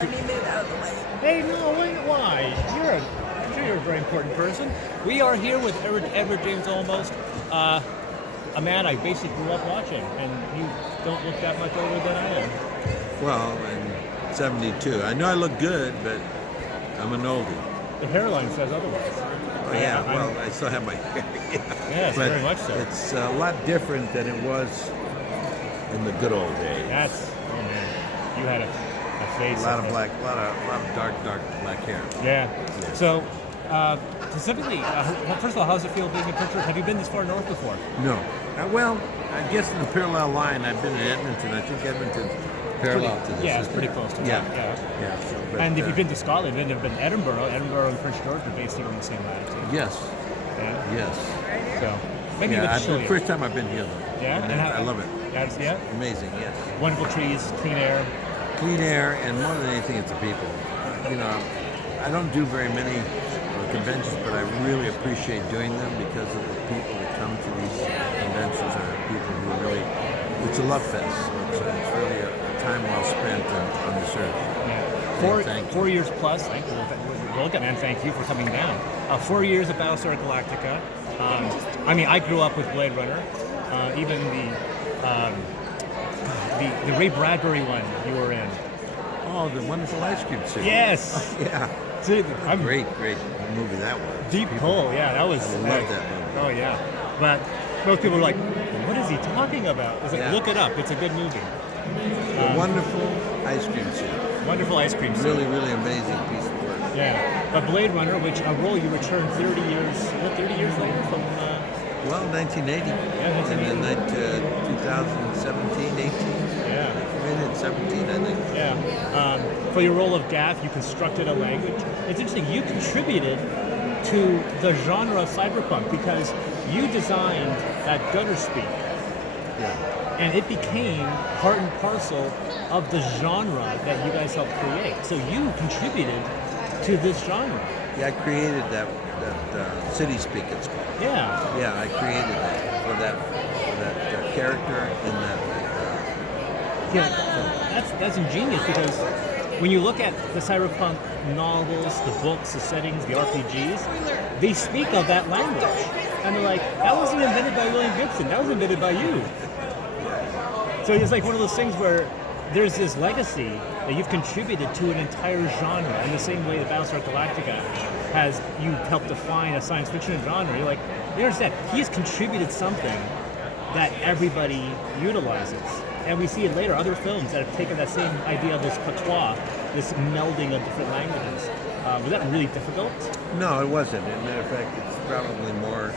I need it out of the way. Hey, no, why? I'm sure you're a very important person. We are here with Edward James Olmos, a man I basically grew up watching, and you don't look that much older than I am. Well, I'm 72. I know I look good, but I'm an oldie. The hairline says otherwise. Oh, yeah, well, I still have my hair. Yes, but very much so. It's a lot different than it was in the good old days. Oh man, you had a face. A lot of dark black hair. Yeah. Yes. So, specifically, first of all, how's it feel being a picture? Have you been this far north before? No. Well, I guess in the parallel line, I've been in Edmonton. I think Edmonton's parallel to this. Yeah, it's pretty close to yeah. that. Yeah. So, but, And if you've been to Scotland, then you've been to Edinburgh and Prince George are basically on the same latitude. Yes. Yeah. Yes. So maybe Yeah, it's the first time I've been here, though. Yeah, And I love it. Yeah. Amazing, yes. Wonderful trees, clean air. Clean air, and more than anything, it's the people. You know, I don't do very many conventions, but I really appreciate doing them because of the people that come to these conventions are people who really, it's a love fest. So it's really a time well spent on this earth. Yeah. 4 years plus. Thank you. Welcome, and thank you for coming down. 4 years of Battlestar Galactica. I mean, I grew up with Blade Runner. Even the Ray Bradbury one you were in. Oh, the wonderful ice cream suit. Yes. Yeah. See, I'm Great movie that was. Deep pull. Yeah, that was. I love that movie. Oh yeah, but most people are like, "What is he talking about?" It's like, Yeah. look it up. It's a good movie. The wonderful ice cream suit. Wonderful ice cream. Really amazing piece of work. Yeah, but Blade Runner, which a role you returned 30 years later from. Well, 1980. Yeah, 1980. And then 2017, 18. Yeah. Made it 17, I think. Yeah. For your role of Gaff, you constructed a language. It's interesting. You contributed to the genre of cyberpunk because you designed that gutter speak. Yeah. And it became part and parcel of the genre that you guys helped create. So you contributed to this genre. Yeah, I created that city speak, it's called. Yeah. Yeah, I created that for that character in that. Yeah, that's ingenious because when you look at the cyberpunk novels, the books, the settings, the RPGs, they speak of that language. And they're like, that wasn't invented by William Gibson, that was invented by you. So it's like one of those things where there's this legacy that you've contributed to an entire genre in the same way that Battlestar Galactica has, you helped define a science fiction genre. You're like, you understand, he has contributed something that everybody utilizes. And we see it later, other films that have taken that same idea of this patois, this melding of different languages. Was that really difficult? No, it wasn't. As a matter of fact, it's probably more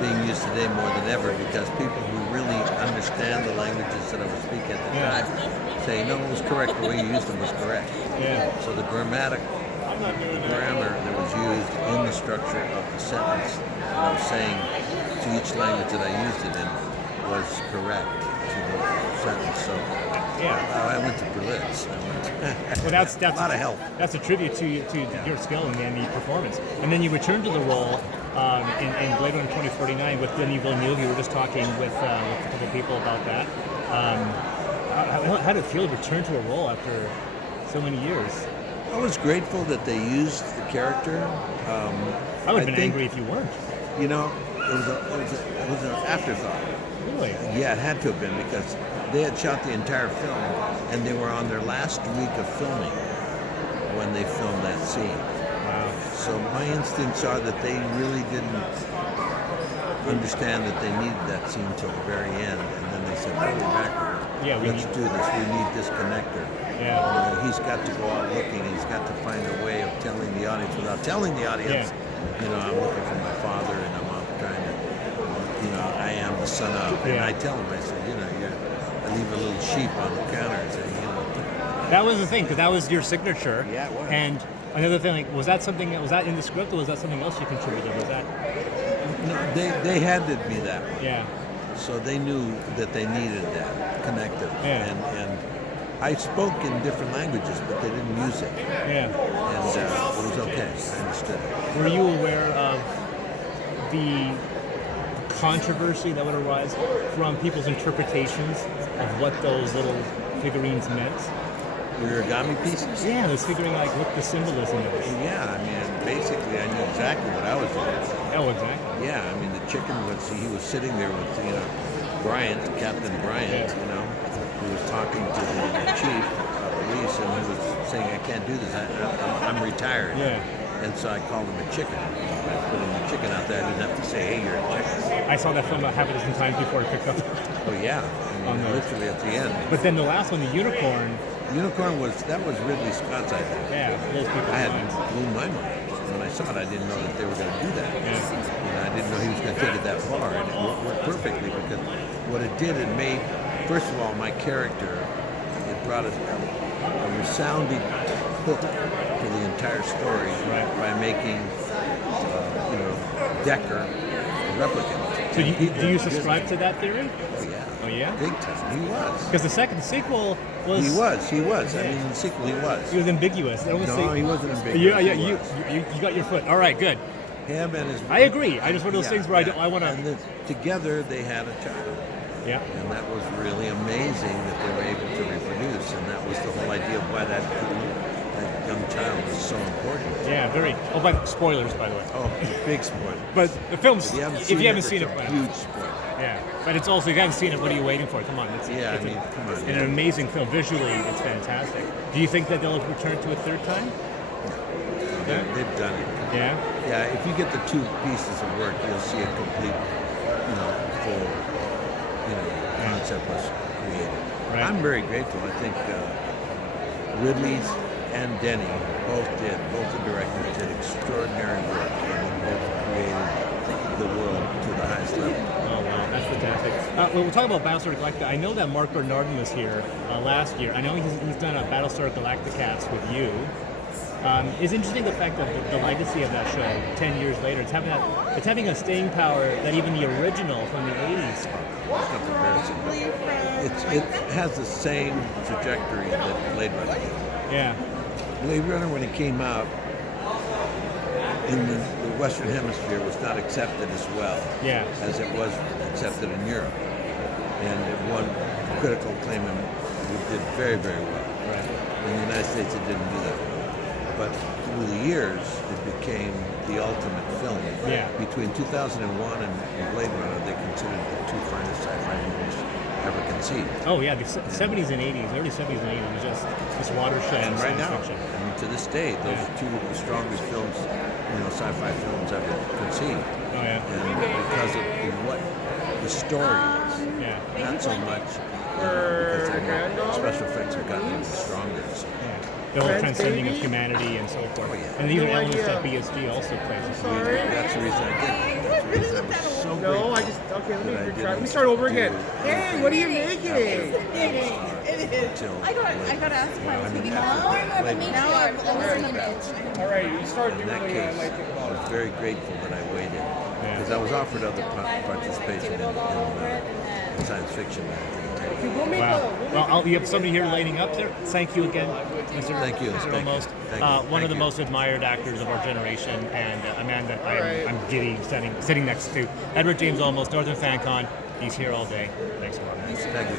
being used today more than ever because people who really understand the languages that I was speaking at the time say, no, it was correct. The way you used them was correct. Yeah. So the grammar that was used in the structure of the sentence that I was saying to each language that I used it in was correct to the sentence. So I went to Berlin. So Well, that's a lot of help. That's a tribute to your skill and the performance. And then you returned to the role in Blade Runner 2049 with Denis Villeneuve. You were just talking with a couple of people about that. How did it feel to return to a role after so many years? I was grateful that they used the character. I would have been angry if you weren't. You know, it was an afterthought. Really? Yeah, it had to have been because they had shot the entire film and they were on their last week of filming when they filmed that scene. Wow. So my instincts are that they really didn't understand that they needed that scene till the very end, and then they said, "Holy mackerel, let's do this. We need this connector. Yeah. He's got to go out looking. He's got to find a way of telling the audience without telling the audience. You know, I'm looking for my father, and I'm out trying to. You know, I am the son of." And I tell him, I said, you know, I leave a little sheep on the counter and say, you know. That was the thing, because that was your signature. Yeah, it was. And another thing, like, was that in the script, or was that something else you contributed? Was that? No, they handed me that one. Yeah. So they knew that they needed that connective. Yeah. And I spoke in different languages, but they didn't use it. Yeah. And it was okay. I understood it. Were you aware of the controversy that would arise from people's interpretations of what those little figurines meant? origami pieces. Yeah, I was figuring like what the symbolism is. Yeah, I mean, basically, I knew exactly what I was doing. Oh, exactly. Yeah, I mean, the chicken was, he was sitting there with, Bryant, Captain Bryant, who was talking to the chief of police, and he was saying, I can't do this, I'm retired. Yeah. And so I called him a chicken. By putting the chicken out there, I didn't have to say, hey, you're a chicken. I saw that film about half a dozen times before it picked up. Oh, yeah. I mean, literally at the end. But then the last one, the unicorn. Unicorn was Ridley Scott's idea. Yeah, those people. I had blew my mind. When I saw it, I didn't know that they were going to do that. Yeah. I didn't know he was going to take it that far. And it worked perfectly because what it did, it made, first of all, my character, it brought a resounding hook to the entire story by making, Decker a replicant. So do you subscribe to that theory? Oh, yeah. Oh, yeah? Big time. He was. Because the sequel was... He was. I mean, in the sequel, he was. He was ambiguous. He wasn't ambiguous. Yeah, you got your foot. All right, good. Him and his... I agree. I just one of those things where I want to... And together, they had a child. Yeah. And that was really amazing that they were able to reproduce. And that was the whole idea of why that young child was so important. Yeah, very. Oh, but spoilers, by the way. Oh, big spoiler. But the film's... If you haven't seen it... it's a huge spoiler. Yeah, but it's also, if you haven't seen it, what are you waiting for? Come on. Come on. It's an amazing film. Visually, it's fantastic. Do you think that they'll return to a third time? They've done it. Yeah? Yeah, if you get the two pieces of work, you'll see a complete, full, concept was created. Right. I'm very grateful. I think Ridley's and Denny both the directors did extraordinary work, and they both created the world to the highest level. Oh, wow, that's fantastic. When we're talking about Battlestar Galactica, I know that Mark Bernardin was here last year. I know he's done a Battlestar Galactica with you. It's interesting the fact that the legacy of that show 10 years later, it's having a staying power that even the original from the 80s. It's no comparison. It has the same trajectory that Blade Runner did. Yeah. Blade Runner, when it came out, in the Western Hemisphere was not accepted as well as it was accepted in Europe. And it won critical acclaim and it did very, very well. Right. In the United States, it didn't do that well. But through the years, it became the ultimate film. Yeah. Between 2001 and Blade Runner, they considered the two finest sci-fi movies ever conceived. Oh yeah, the 70s and 80s, early 70s and 80s was just this watershed. And right now, fiction. I mean, to this day, those are two of the strongest films, sci-fi films ever conceived. Oh yeah. And because of what the story is, not so much because the special effects have gotten even stronger. So. The whole transcending of humanity and so forth. Oh, yeah. And even elements that BSG also plays. Sorry. That's the reason I did it. That's the reason I was so No, I just, okay, let me start over again. Hey, what are you making? It is. I got asked if I was making now I've always in the mix. All right, you start doing In that case, I was very grateful that I waited because I was offered other participation in science fiction. Wow. Well, you have somebody here lighting up there. Thank you again, Mr. Thank you. Mr. Olmos. One of the most admired actors of our generation, and a man that I'm giddy sitting next to. Edward James Olmos, Northern FanCon. He's here all day. Thanks for coming. Thank you.